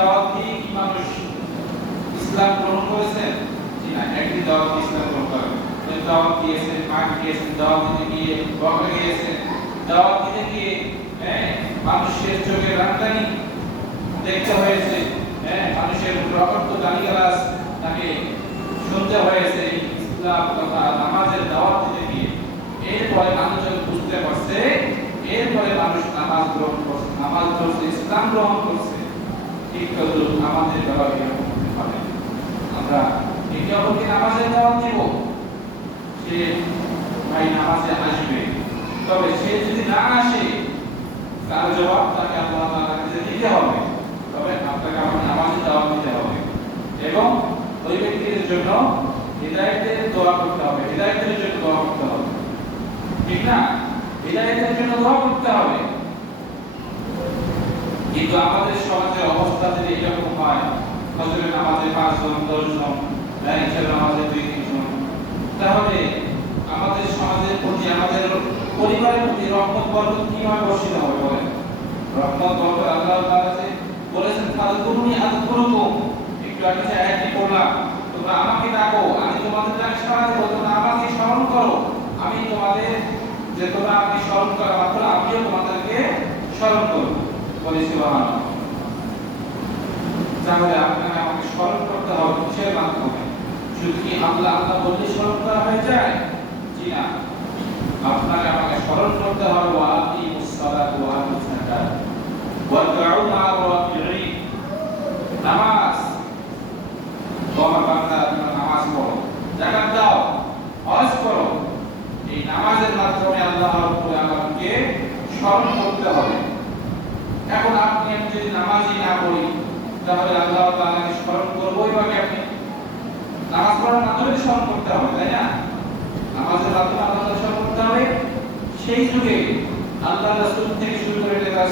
দাওয়াত দিয়ে কি মানুষ ইসলাম গ্রহণ করেছেন? জি না, একটি দাওয়াত দিয়ে ইসলাম গ্রহণ করেন। দাওয়াত দিয়েছেন, মাঠ দিয়েছেন, দাওয়াত দিতে গিয়ে বকা গিয়েছেন, দাওয়াত দিতে গিয়ে মানুষের চোখে রাঙানি দেখতে হয়েছে, মানুষের রক্ত গালিগালাজ তাকে শুনতে হয়েছে ইসলাম তথা নামাজের দাওয়াত দিতে গিয়ে। এরপরে মানুষ যখন বুঝতে পারছে, এরপরে মানুষ নামাজ গ্রহণ করছে, নামাজ ধরছে, ইসলাম গ্রহণ করছে। ঠিক তদ্রুপ আমাদের দ্বারা এরকম হতে পারে। আমরা একে অপরকে নামাজের দাওয়াত দিব, সে ভাই নামাজে আসবে, তবে সে যদি না আসে তার জবাব তাকে আল্লাহ তাআলার কাছে দিতে হবে। তবে আপনাকে আমার নামাজের দাওয়াত দিতে হবে এবং ওই ব্যক্তির জন্য হিদায়াতের দোয়া করতে হবে, হিদায়াতের জন্য দোয়া করতে হবে, ঠিক না? হিদায়াতের জন্য দোয়া করতে হবে। কিন্তু আমাদের সমাজের অবস্থা যদি এরকম হয়, ফজরের নামাজে 5 জন 10 জন, ঈশার নামাজে 2-3 জন, তাহলে আমাদের সমাজের প্রতি, আমাদের পরিবারের প্রতি রহমত বরকত কিভাবে বর্ষিত হবে বলেন? রহমত বরকত আল্লাহ তাআলা যে বলেছেন, ফাযকুরুনি আযকুরুকুম, একটু আগে যে আয়াতটি পড়লাম, তোমরা আমাকে ডাকো, আমি তোমাদের ডাক সাড়া দেব, তোমরা আমাকে স্মরণ করো, আমি তোমাদের যে তোমরা আমাকে স্মরণ করা মাত্র আমিও তোমাদেরকে স্মরণ করব। বলি সুবহানাল্লাহ। তাহলে আপনাকে আমাকে স্মরণ করতে হবে কিসের মাধ্যমে? শুধু কি আল্লাহ আল্লাহ বলে স্মরণ করা হয়ে যায়? জি না, আপনাকে আমাকে স্মরণ করতে হবে ওয়া আকিমুস সালাত ওয়া আতুজ যাকাত ওয়া দুআউ মা'আর রাকিঈন। নামাজ, তোমার বান্দা তোমরা নামাজ পড়ো, যাকাত দাও, হজ করো। এই নামাজের মাধ্যমে আল্লাহ রাব্বুল আলামিনকে স্মরণ করতে হবে। এখন আপনি যদি নামাজই না পড়ি, তাহলে আল্লাহ তাআলাকে স্মরণ করবোই বা কেমনে? নামাজ পড়ার মাধ্যমে স্মরণ করতে হবে, তাই না? নামাজের মাধ্যমে আল্লাহকে স্মরণ করতে হবে। সেই যুগে আল্লাহ রাসূল থেকে শুরু করে যারা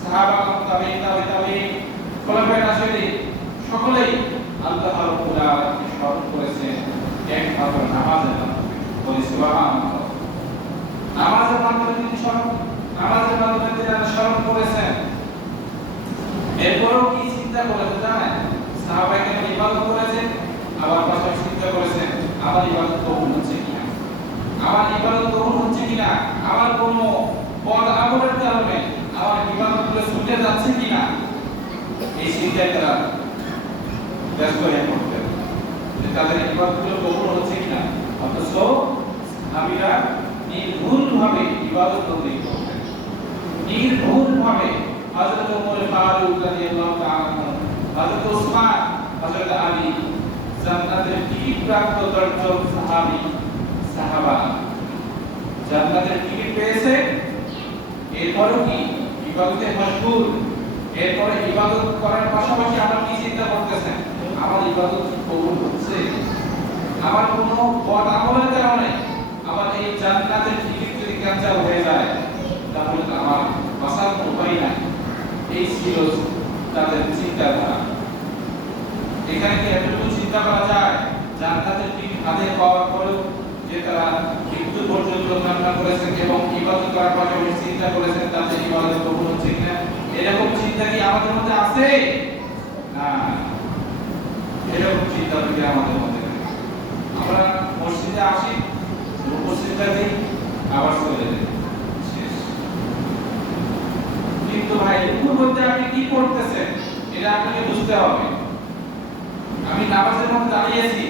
সাহাবা, তাবেঈন, খোলাফায়ে রাশিদিন, সকলেই আল্লাহ রাব্বুল আলামিনকে স্মরণ করেছেন একমাত্র নামাজের মাধ্যমে। বলি সুবহানাল্লাহ। নামাজের মাধ্যমে যারা স্মরণ করেছেন, এরপরও কি চিন্তা করেছেন জানেন? সাহাবায়ে কেরাম ইবাদত করেছেন, আবার পাশাপাশি চিন্তা করেছেন আমার ইবাদত কবুল হচ্ছে কিনা, আমার ইবাদত কবুল হচ্ছে কিনা, আমার কোনো পদ আমলের কারণে আমার ইবাদতগুলো ছুটে যাচ্ছে কিনা, এই চিন্তায় তারা ব্যস্ত হয়ে পড়তেন যে তাদের ইবাদতগুলো কবুল হচ্ছে কিনা। অথচ সাহাবীরা নির্ভুলভাবে ইবাদত করতেন, নির্ভুলভাবে। হযরত ওমর ফারুক রাদিয়াল্লাহু তাআলা আনহু, হযরত ওসমান, হযরত আলী, জান্নাতের টিকিট প্রাপ্ত 10 জন সাহাবা জান্নাতের টিকিট পেয়েছে। এরপরও কি ইবাদতে মশগুল, এরপরে ইবাদত করার পাশাপাশি আমরা কি চিন্তা করতেছেন? আমার ইবাদত কবুল হচ্ছে, আমার কোনো বদ আমলের কারণে আমার এই জান্নাতের টিকিট যদি ক্যান্সেল হয়ে যায়, তাহলে আমার বাঁচার উপায় নাই। এই ছিল তাদের চিন্তাধারা। এখানে কি এতটুকু চিন্তা করা যায় জান্নাতের টিকিট হাতে পাওয়ার পরেও যে তারা মৃত্যু পর্যন্ত কান্না করেছেন এবং ইবাদত করার পাশাপাশি চিন্তা করেছেন তাদের ইবাদত কবুল হচ্ছে কিনা? এরকম চিন্তা কি আমাদের মধ্যে আছে? না, এরকম চিন্তা থেকে আমাদের মধ্যে নেই। আমরা মসজিদে আসি, উপস্থিতটা দিই, আবার চলে যাই, শেষ। কিন্তু ভাই রুকুর মধ্যে আপনি কি করতেছেন এটা আপনাকে বুঝতে হবে। আমি নামাজের মধ্যে দাঁড়িয়েছি,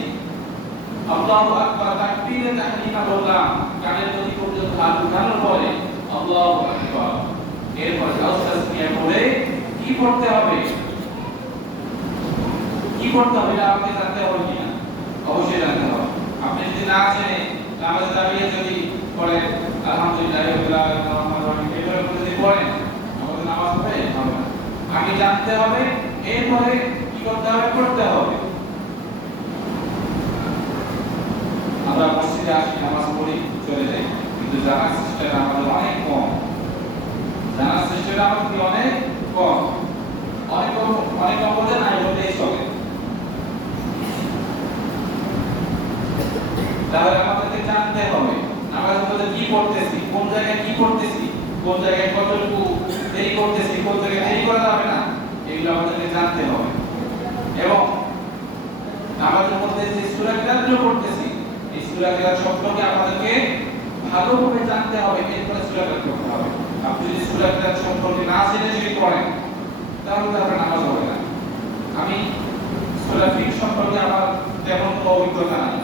আল্লাহু আকবার, তাকবীরে তাহরিমা বললাম, কানের প্রতি পর্যন্ত হাত উঠানোর পরে আল্লাহু আকবার, এরপর তাসবিহ পড়ে কি করতে হবে? কি করতে হবে এটা আপনি জানতে হবে কিনা? অবশ্যই জানতে হবে। আপনি যদি না জানেন, নামাজে দাঁড়িয়ে যদি পড়েন আলহামদুলিল্লাহ রাব্বিল আলামিন মুহাম্মাদুর রাসূলুল্লাহ এভাবে যদি পড়েন, আমাদের নামাজ হবে না। আগে জানতে হবে, এরপরে কি করতে হবে? করতে হবে। আমরা মসজিদে আসি, নামাজ পড়ি, চলে যাই, কিন্তু জানার চেষ্টা আমাদের অনেক কম। জানার চেষ্টাটা আমাদের অনেক কম, অনেক বলতে নাই বলতেই চলে। তাহলে আমাদেরকে জানতে হবে নামাজের মধ্যে কি পড়তেছি, কোন জায়গায় কি পড়তেছি, কোন জায়গায় কতটুকু দেরি করতেছি, কোন জায়গায় দেরি করা যাবে না, এগুলো জানতে হবে। এবং আমাদের মধ্যে যে সূরা কিরাতগুলো পড়তেছি এই সূরা কিরাত সম্পর্কে আমাদেরকে ভালোভাবে জানতে হবে, এরপরে সূরা কিরাত পড়তে হবে। আপনি যদি সূরা কিরাত সম্পর্কে না জেনে যদি পড়েন তাহলে তো আপনার নামাজ হবে না। আমি সূরা ফিক সম্পর্কে আমার তেমন কোনো অভিজ্ঞতা নাই,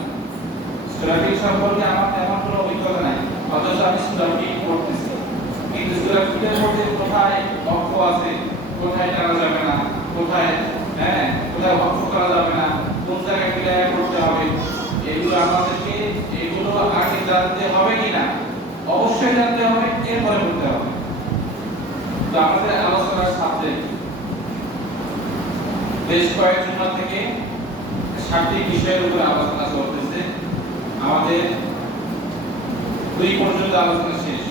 সূরা ফিক সম্পর্কে আমার তেমন কোনো অভিজ্ঞতা নাই, অথচ আমি সূরা ফিক পড়তেছি। কিন্তু সূরা ফিকের মধ্যে কোথায় অক্ষ আছে, কোথায় টানা যাবে না, কোথায় কোথায় অক্ষ করা যাবে না, কোন জায়গায় ক্লিয়ার করতে হবে, এগুলো আমাদেরকে এগুলো আগে জানতে হবে কিনা? অবশ্যই জানতে হবে, এরপরে করতে হবে। তো আমাদের আলোচনার সাবজেক্ট বেশ কয়েক জুমা থেকে 7টি বিষয়ের উপর আলোচনা চলতেছে। আমাদের 2 পর্যন্ত আলোচনা শেষ।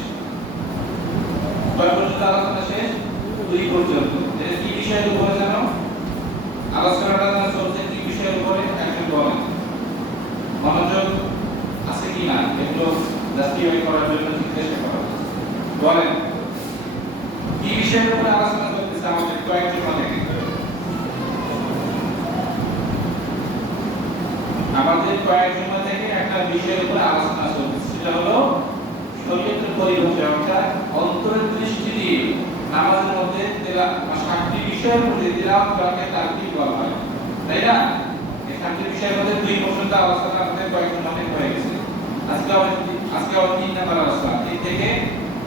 কয় পর্যন্ত আলোচনা শেষ? 2 পর্যন্ত। এটা কি বিষয়ের উপরে জানো? আলোচনাটা চলছে কি বিষয়ের উপরে? একজন বলেন। মনোযোগ আছে কি না এগুলো জাস্টিফাই করার জন্য জিজ্ঞাসা করা হচ্ছে। বলেন কি বিষয়ের উপরে আলোচনা চলতেছে আমাদের কয়েক জুমা থেকে? আমাদের কয়েক জুমা থেকে একটা বিষয়ের উপর আলোচনা চলছে, সেটা হলো শরীয়তের পরিভাষা, অর্থাৎ অন্তরের দৃষ্টি দিয়ে নামাজের মধ্যে 7টি বিষয়ের মধ্যে তিলাওয়াত করাকে তারতিব বলা হয়, তাই না? এই 7টি বিষয়ের মধ্যে 2 পর্যন্ত আলোচনা আমাদের কয়েক জুমা থেকে হয়ে গেছে। আজকে আবার 3 নাম্বার আলোচনা, 3 থেকে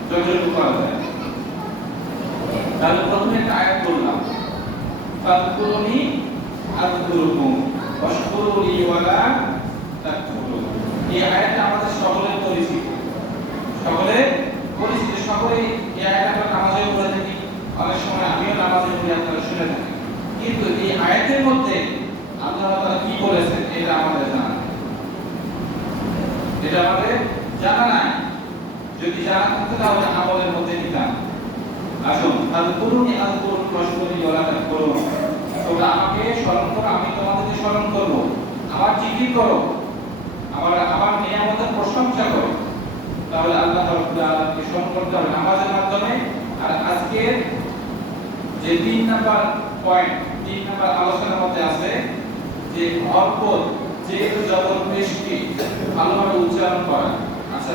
যতটুকু করা যায়। তাহলে প্রথমে একটা আয়াত বললাম, ফাযকুরুনি আযকুরুকুম ওয়াশকুরুলি ওয়ালা তাকফুরুন। এই আয়াতটা আমাদের সকলের পরিচিত, সকলেই এই আয়াতটা নামাজে পড়ে থাকি, অনেক সময় আমিও নামাজে পড়ে আপনারা শুনে থাকি। কিন্তু এই আয়াতের মধ্যে আল্লাহ তাআলা কি বলেছেন এটা আমাদের জানা নেই, এটা আমাদের জানা নাই। যদি জানা থাকতো তাহলে আমলের মধ্যে নিতাম। আসুন, আযকুরুনি আযকুরুকুম ওয়াশকুরুলি ওয়ালা তাকফুরুন। তোমরা আমাকে স্মরণ করো, আমি তোমাদেরকে স্মরণ করব। আমার জিকির করো, আমার নিয়ামতের প্রশংসা করো। তাহলে আল্লাহ রাব্বুল আলামিনকে স্মরণ করতে হবে নামাজের মাধ্যমে। আর আজকে যে 3 নাম্বার পয়েন্ট, 3 নাম্বার আলোচনার মধ্যে আছে যে হরকত, যে জবর পেশকে ভালোভাবে উচ্চারণ করা। আচ্ছা,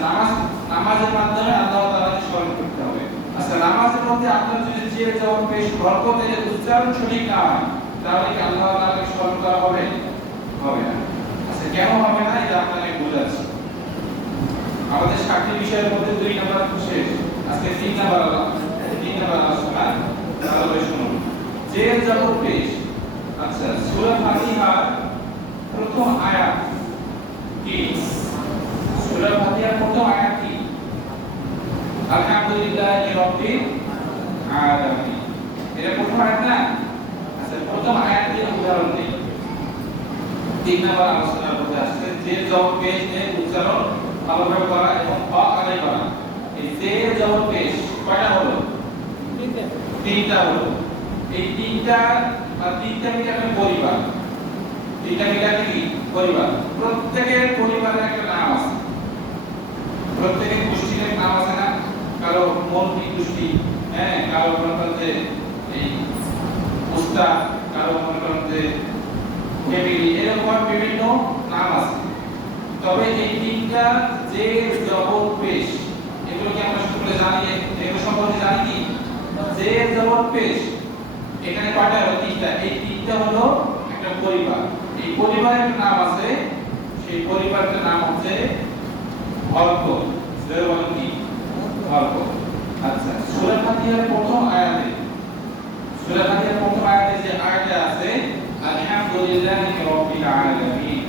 নামাজের মাধ্যমে আল্লাহ তাআলাকে স্মরণ করতে হবে। আচ্ছা, নামাজের মধ্যে আপনার যদি যে জবর পেশ হরকত এর উচ্চারণ সঠিক না হয় তাহলে কি আল্লাহ তাআলাকে স্মরণ করা হবে? হবে না। আচ্ছা, কেন হবে না এটা আপনাকে বোঝাচ্ছি। আমাদের 7টি বিষয়ের মধ্যে 2 নাম্বার শেষ, আজকে 3 নাম্বার আলোচনা। তাহলে শুনুন, যে জবর পেশ। আচ্ছা, সূরা ফাতিহার প্রথম আয়াত কি? সূরা ফাতিহার প্রথম আয়াত কি? আলহামদুলিল্লাহি রাব্বিল আলামিন। এটা প্রথম আয়াত না? আচ্ছা, প্রথম আয়াতের উদাহরণ নেই। 3 নাম্বার আলোচনার মধ্যে আসছে যে জবর পেশ এর উচ্চারণ ভালোভাবে করা এবং হক আদায় করা। এই যে জবর পেশ কয়টা হলো? 3টা হলো। এই 3টা মিলে একটা পরিবার। 3টা মিলে কি পরিবার? প্রত্যেকের পরিবারের একটা নাম আছে, প্রত্যেকের গোষ্ঠীর নাম আছে না? কারো মৌলভী গোষ্ঠী, কারো মনে করেন যে এই উস্তাদ, কারো মনে করেন যে ফ্যামিলি, এরকম বিভিন্ন নাম আছে। তবে এই 3টা যে জবর পেশ এগুলো কি আমরা সকলে জানি? এগুলো সম্পর্কে জানি কি? যে জবর পেশ এখানে কয়টা হলো? 3টা। এই 3টা হলো একটা পরিবার। এই পরিবারের একটা নাম আছে, সেই পরিবারটার নাম হচ্ছে হরকত। যেটা বলেন কি? হরকত। আচ্ছা, সূরা ফাতিহার প্রথম আয়াতে যে আয়াতটা আছে আলহামদুলিল্লাহি রাব্বিল আলামিন,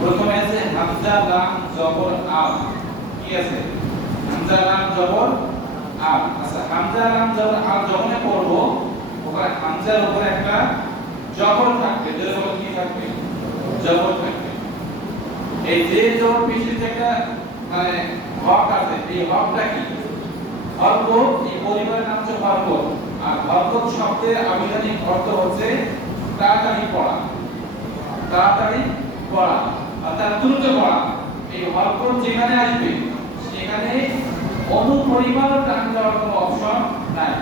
প্রথমে আছে হামজা লাম জবর আল। কি আছে? হামজা লাম জবর আল। আচ্ছা, হামজা লাম জবর আল যখন পড়ব ওখানে হামজার উপরে একটা জবর থাকবে। যেটা কি থাকবে? জবর থাকবে। এই যে জবর পেশিতে একটা মানে হক আছে, এই হকটা কি? হরকত। এই পরিবারের নাম হচ্ছে হরকত। আর হরকত শব্দের আবিধানিক অর্থ হচ্ছে তাড়াতাড়ি পড়া, অর্থাৎ দ্রুত পড়া। এই হরকত যেখানে আসবে সেখানে অনুপরিমাণ টান দেওয়ার কোনো অপশন নাই।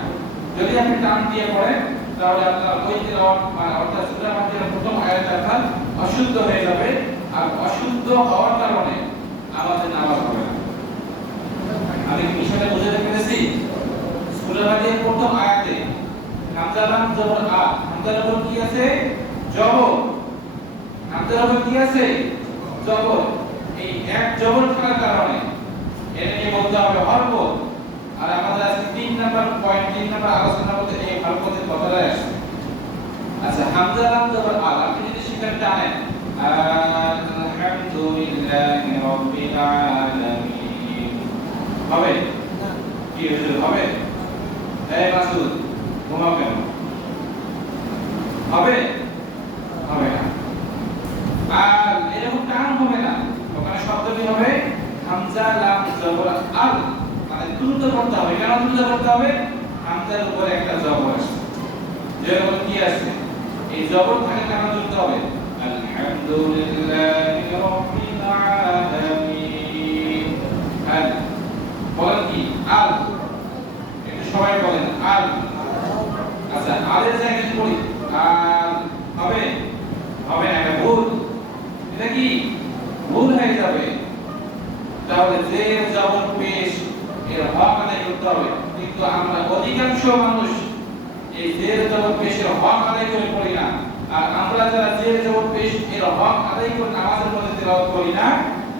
যদি আপনি টান দিয়ে পড়েন তাহলে আপনার ওই তেলাওয়াত মানে অর্থাৎ সূরা ফাতিহার প্রথম আয়াত আপনার অশুদ্ধ হয়ে যাবে, আর অশুদ্ধ হওয়ার কারণে আমাদের নামাজ হবে না। আমি কি বিষয়টা বুঝাতে পেরেছি? সূরা ফাতিহার প্রথম আয়াতে হামজা লাম জবর আ, হামজার উপর কি আছে? জবর। হামজার উপর কি আছে? জবর। এই এক জবর থাকার কারণে এটাকে বলতে হবে হরফ। আর আমাদের আজকে 3 নাম্বার পয়েন্ট, 3 নাম্বার আলোচনার মধ্যে এই হরফের কথাটা আসছে। আচ্ছা, হামজা লাম জবর আ, আপনি যদি সেখানে টানেন আলহামদুলিল্লাহি রাব্বিল আলামিন, হবে কি হুজুর? হবে? এই মাসুদ ঘুমাও কেন? হবে? হবে না। আর এরকম টান হবে না, ওখানে শব্দটি হবে হামজা লাম জবর আল, মানে দ্রুত করতে হবে। কেন দ্রুত করতে হবে? হামজার উপরে একটা জবর আছে, যেরকম কি আছে, এই জবর থাকে কেন দ্রুত হবে? আলহামদুলিল্লাহি রাব্বিল আলামিন। আল বলেন কি? আল, একটু সবাই বলেন আল। আচ্ছা, আলের জায়গায় পড়ি আল, হবে? হবে না, এটা ভুল। এটা কি ভুল হয়ে যাবে? তাহলে যে জবর পেশ এর হক আদায় করতে হবে, কিন্তু আমরা অধিকাংশ মানুষ এই জের জবর পেশের হক আদায় করে পড়ি না। আর আমরা যারা জের জবর পেশ এর হক আদায় করে নামাজের মধ্যে তেলাওয়াত করি না,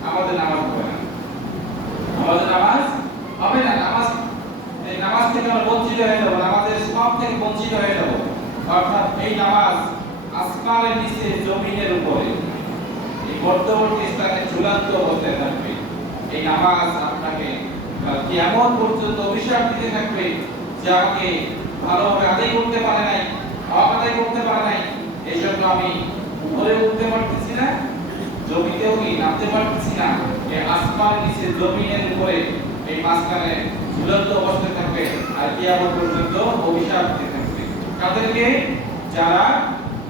আমাদের নামাজ হবে না। আমাদের নামাজ হবে না। এই নামাজ থেকে আমরা বঞ্চিত হয়ে যাব, নামাজের সব থেকে বঞ্চিত হয়ে যাব। অর্থাৎ এই নামাজ আসমানের নিচে জমিনের উপরে এই মধ্যবর্তী স্থানে ঝুলন্ত অবস্থায় থাকবে। এই নামাজ আপনাকে কিয়ামত পর্যন্ত অভিশাপ দিতে থাকবে যে আমাকে ভালোভাবে আদায় করতে পারে নাই, হক আদায় করতে পারে নাই, এই জন্য আমি উপরে উঠতে পারতেছি না, জমিতেও কি নামতে পারতেছি না। এই আসমানের নিচে জমিনের উপরে এই মাঝখানে ঝুলন্ত অবস্থায় থাকবে, আর কিয়ামত পর্যন্ত অভিশাপ দিতে থাকবে। তাদেরকে যারা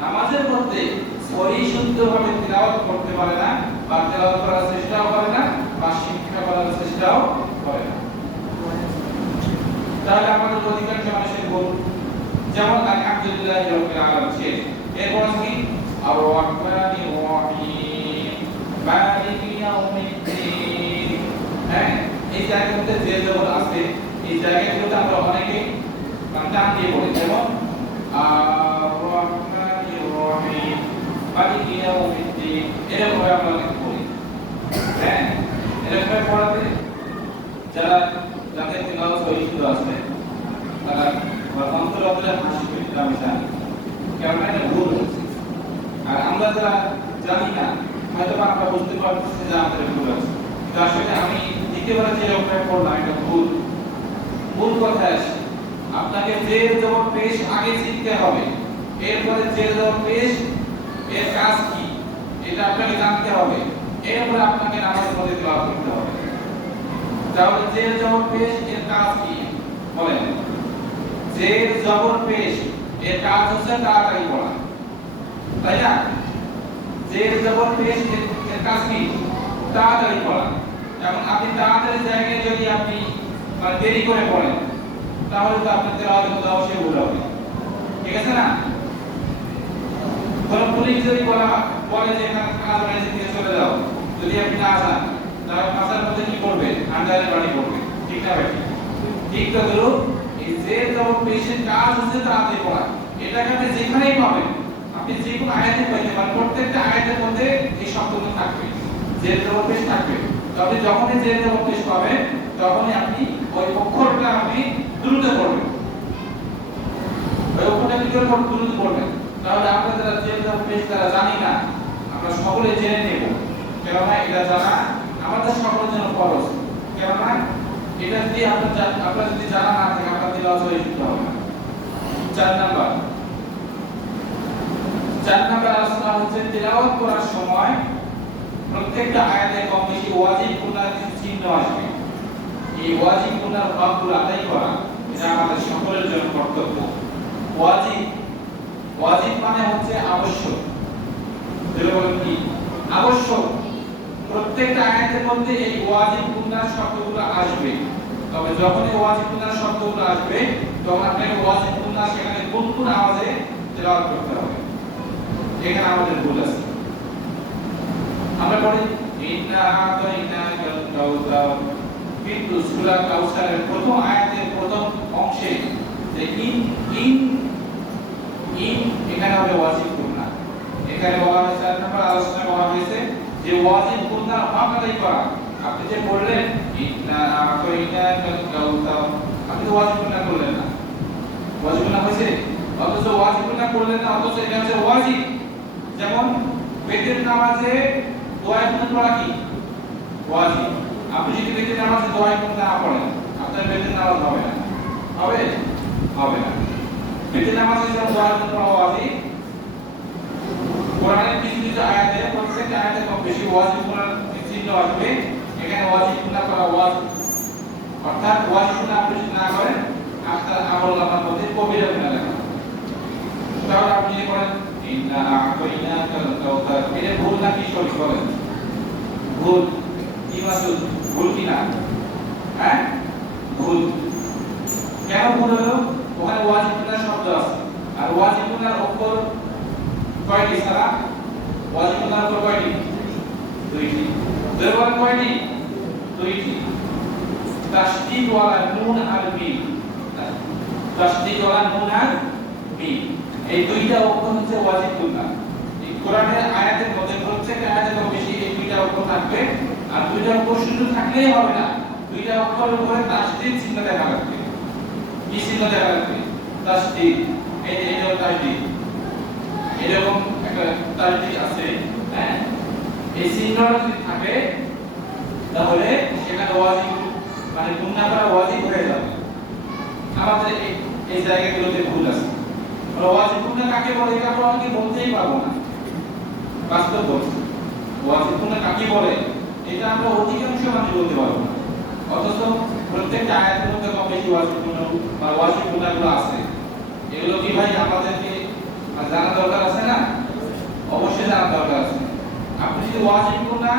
নামাজের মধ্যে সহি শুদ্ধভাবে তিলাওয়াত করতে পারে না, বা তিলাওয়াত করার চেষ্টাও করে না, বা শিক্ষা করার চেষ্টাও করে না। তাহলে আমাদের অধিকাংশ মানুষের ভুল, যেমন আলহামদুলিল্লাহি রাব্বিল আলামিন, এরপর কি আর রাহমানির রহিম মালিকি ইয়াউমিদ্দিন। হ্যাঁ, এই জায়গাতে যে জবর আছে, এই জায়গাগুলোতে আমরা অনেকে টান দিয়ে পড়ি, যেমন আর রাহমানির রহিম মালিকি ইয়াউমিদ্দিন, এরকম আমরা অনেকে পড়ি। হ্যাঁ, এরকম পড়াতে যারা যাদের তিলাওয়াত সহিষ্ণু আছে তারা অন্তরে অন্তরে হাসি পেতে আমি জানি, কারণ এটা ভুল হচ্ছে। আর আমরা যারা জানি না, হয়তো আমরা বুঝতে পারতেছি যে আমাদের ভুল আছে, কিন্তু আসলে আমি দ্বিতীয়বার যে রকম পড়লাম এটা ভুল। ভুল কথায় আসে, আপনাকে জের জবর পেশ আগে শিখতে হবে, এরপরে জের জবর পেশ এর কাজ কি এটা আপনাকে জানতে হবে, এরপরে আপনাকে নামাজের মধ্যে তিলাওয়াত করতে হবে। তাহলে জের জবর পেশ এর কাজ কি বলেন? জের জবর পেশ এর কাজ হচ্ছে তাড়াতাড়ি পড়া, তাই না? জের জবর পেশ এর কাজ কি? তাড়াতাড়ি পড়া। এখন আপনি তাড়াতাড়ি জায়গায় যদি আপনি দেরি করে পড়েন, তাহলে তো আপনার তেলাওয়াত করতে অবশ্যই ভুল হবে, ঠিক আছে না? কোনো পুলিশ যদি বলে যে এখানে কাজ হয়েছে দিয়ে চলে যাও, যদি আপনি না যান, তাহলে মাথার মধ্যে কি করবে? আন্ডারে বাড়ি করবে, ঠিক না ভাই? ঠিক তো ধরুন এই জের জবর পেশের কাজ হচ্ছে তাড়াতাড়ি পড়া। এটাকে আপনি যেখানেই পাবেন, আপনি যে কোনো আয়াতে পাইতে পারেন, প্রত্যেকটা আয়াতের মধ্যে এই শব্দগুলো থাকবে, জের জবর পেশ থাকবে। তবে যখনই জের জবর পেশ পাবেন, তখনই আপনি ওই অক্ষরটা আপনি দ্রুত পড়বেন, ওই অক্ষরটা কি করে দ্রুত পড়বেন। তাহলে আমরা যারা জের জবর পেশ তারা জানি না, আমরা সকলে জেনে নেব, কেননা এটা জানা আমাদের সকলের জন্য ফরজ। কেননা এটা যদি আপনারা যদি জানা না থাকে, আপনার তিলাওয়াত শিখতে হবে না। 4 নাম্বার আলোচনা হচ্ছে তিলাওয়াত করার সময় প্রত্যেকটা আয়াতে কম বেশি ওয়াজিব গুনার কিছু চিহ্ন আসবে। এই ওয়াজিব গুনার হকগুলো আদায় করা এটা আমাদের সকলের জন্য কর্তব্য। ওয়াজিব মানে হচ্ছে আবশ্যক। যেগুলো কি আবশ্যক, প্রত্যেকটা আয়াতের মধ্যে এই ওয়াজিব গুনার শব্দগুলো আসবে। তবে যখনই ওয়াজিবুন্নাহ শব্দগুলো আসবে তখন আপনাকে ওয়াজিবুন্নাহ সেখানে গুনগুন আওয়াজে তেলাওয়াত করতে হবে। এখানে আমাদের ভুল আছে। আমরা পড়ি ইন্না আতাইনাকাল কাউসার, কিন্তু সূরা কাউসারের প্রথম আয়াতের প্রথম অংশে যে ইন এখানে হবে ওয়াজিবুন্নাহ। এখানে বলা হয়েছে 4 নম্বর আলোচনায় বলা হয়েছে যে ওয়াজিবুন্নাহ হক আদায় করা। আপনি যে পড়লেন ইন্না আতাইনাকাল কাউসার, আপনি ওয়াজিবুন্নাহ করলেন না, ওয়াজিবুন্নাহ হয়েছে, অথচ ওয়াজিবুন্নাহ করলেন না, অথচ এটা হচ্ছে ওয়াজিব। যেমন বেতের নামাজে দোয়া ইবনুল পড়া কি ওয়াজিব। আপনি যদি বেতের নামাজে দোয়া ইবনুল না পড়েন আপনার বেতের নামাজ হবে না, হবে হবে না। বেতের নামাজে যেমন দোয়া ইবনুল পড়া ওয়াজিব, কোরআনের কিছু কিছু আয়াতে প্রত্যেকটা আয়াতে কম বেশি ওয়াজিব করার চিহ্ন আসবে। এখানে ওয়াজিব না করা ওয়াজিব, অর্থাৎ ওয়াজিব না আপনি যদি না করেন আপনার আমল নামার মধ্যে কবিরা গুনাহ লেখা। তাহলে আপনি যদি করেন ইন্না আ'তাইনাকাল কাউসার, এটা ভুল নাকি সঠিক বলেন? ভুল। কি মাসুদ, ভুল কি না? হ্যাঁ ভুল। কেন ভুল হলো? ওখানে ওয়াজিবুন্নাহ শব্দ আছে, আর ওয়াজিবুন্নাহর অক্ষর কয়টি সারা? ওয়াজিবুন্নাহর অক্ষর কয়টি? দুইটি। দুইবার কয়টি? দুইটি। তাসদীদ ওয়ালা নুন আর মিম, তাসদীদ ওয়ালা নুন আর মিম, এই দুইটা অক্ষর হচ্ছে ওয়াজিবুন্নাহ। এই কোরআনের আয়াতের মধ্যে প্রত্যেকটা আয়াতে কম বেশি এই দুইটা অক্ষর থাকবে। আর দুইটা অক্ষর শুধু থাকলেই হবে না, দুইটা অক্ষরের উপরে তাসদীদ চিহ্ন দেখা লাগবে। কি চিহ্ন দেখা লাগবে? তাসদীদ। এই যে এটা তাসদীদ, এরকম একটা তাসদীদ আছে, হ্যাঁ, এই চিহ্নটা যদি থাকে তাহলে সেখানে ওয়াজিব মানে গুনাহ করা ওয়াজিব হয়ে যাবে। আমাদের এই জায়গাগুলোতে ভুল আছে। ওয়াজিবুন্নাহ কাকে বলে এটা আমরা অনেকে বলতেই পারবো না, বাস্তব বলছি। ওয়াজিবুন্নাহ কাকে বলে এটা আমরা অধিকাংশ মানুষ বলতে পারবো না, অথচ প্রত্যেকটা আয়াতের মধ্যে কম বেশি ওয়াজিবুন্নাহ বা ওয়াজিবুন্নাহগুলো আছে। এগুলো কি ভাই আমাদেরকে জানা দরকার আছে না? অবশ্যই জানা দরকার আছে। আপনি যদি ওয়াজিবুন্নাহ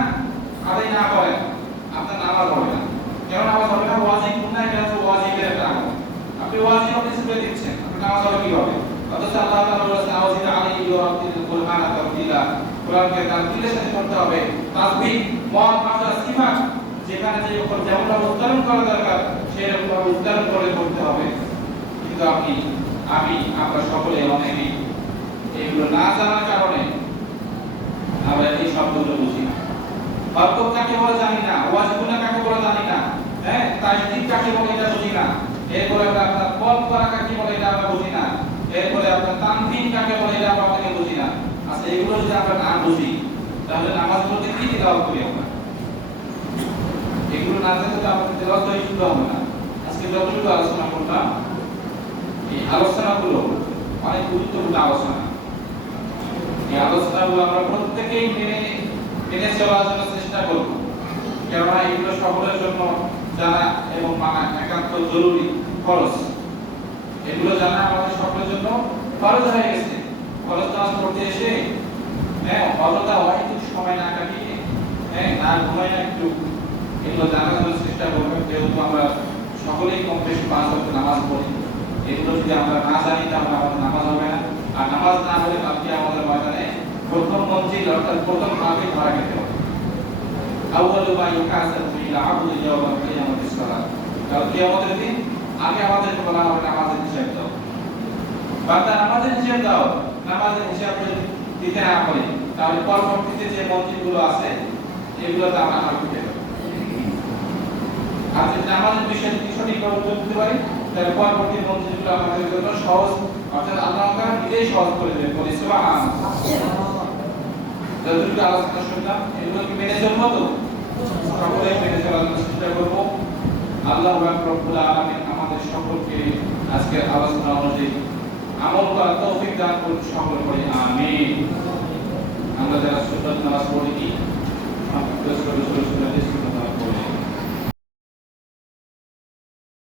আদায় না করেন আপনার নামাজ হবে না। কেন নামাজ হবে না? ওয়াজিবুন্নাহ এটা হচ্ছে ওয়াজিবের একটা আমল। আপনি ওয়াজিব আপনি ছুড়ে দিচ্ছেন, আপনার নামাজ হবে কিভাবে? অথচ আল্লাহ তাআলা বলেছেন আওয়াজিদ আলাইহি ওয়া রাতিল কুরআনা তারতিলা, কোরআনকে তারতিলের সাথে পড়তে হবে। তাসবিহ ওয়াল মাসা সিফাত, যেখানে যে উপর যেমন উচ্চারণ করা দরকার সেরকম ভাবে উচ্চারণ করে পড়তে হবে। কিন্তু আমরা সকলে অনেকেই এগুলো না জানার কারণে আমরা এই শব্দগুলো বুঝি না। হরকত কাকে বলে জানি না, ওয়াজিবুন্নাহ কাকে বলে জানি না, হ্যাঁ, তাসদীদ কাকে বলে এটা বুঝি না। এরপরে আপনার কল করা কাকে বলে এটা আমরা বুঝি না। এরপরে আপনার তানবিন কাকে বলে এটা আমরা অনেকে বুঝি না। আচ্ছা, এগুলো যদি আমরা না বুঝি তাহলে নামাজ পড়তে কি তেলাওয়াত করি আমরা? এগুলো না জানলে তো আমাদের তেলাওয়াত শুরু হবে না। আজকে যতটুকু আলোচনা করলাম এই আলোচনাগুলো অনেক গুরুত্বপূর্ণ আলোচনা। এই আলোচনাগুলো আমরা প্রত্যেকেই মেনে চলার জন্য চেষ্টা করব, কেননা এগুলো সকলের জন্য জানা এবং মানা একান্ত জরুরি, ফরজ। এগুলো জানা আমাদের সকলের জন্য ফরজ হয়ে গেছে। ফরজ নামাজ পড়তে এসে হ্যাঁ অযথা অহেতুক সময় না কাটিয়ে না ঘুমাই না একটু এগুলো জানার জন্য চেষ্টা করবেন। যেহেতু আমরা সকলেই কম বেশি 5 ওয়াক্ত নামাজ পড়ি, এগুলো যদি আমরা না জানি তাহলে আমাদের নামাজ হবে না। আর নামাজ না হলে বাকি আমাদের ময়দানে প্রথম মঞ্জিল অর্থাৎ প্রথম ভাগে ধরা খেতে হবে। আউয়ালু মা ইউহাসাবু বিল আবদি ইয়াওমাল কিয়ামাতিস সালাত, কারণ কিয়ামতের দিন আগে আমাদেরকে বলা হবে নামাজের হিসাব দাও। বান্দা নামাজের হিসাব দাও, নামাজের হিসাব দিতে না পারি তাহলে পরবর্তীতে যে মঞ্জিলগুলো আছে এগুলোতে আমরা হাল দিতে হবে। আর যদি নামাজের বিষয়ে সঠিকভাবে উত্তর দিতে পারি তাহলে পরবর্তী মঞ্জিলগুলো আমাদের জন্য সহজ, অর্থাৎ আল্লাহ তাআলা নিজেই সহজ করে দেবেন। বলি সুবহানাল্লাহ। যতটুকু আলোচনা শুনলাম এগুলো কি মেনে চলবো তো? সকলে মেনে চলার চেষ্টা করবো। আল্লাহ রাব্বুল আলামিন আমাদের সকলকে আজকের আলোচনা অনুযায়ী আমল করার তৌফিক দান করুন সকল করে, আমিন। আমরা যারা সুন্নাত নামাজ পড়ি, আমরা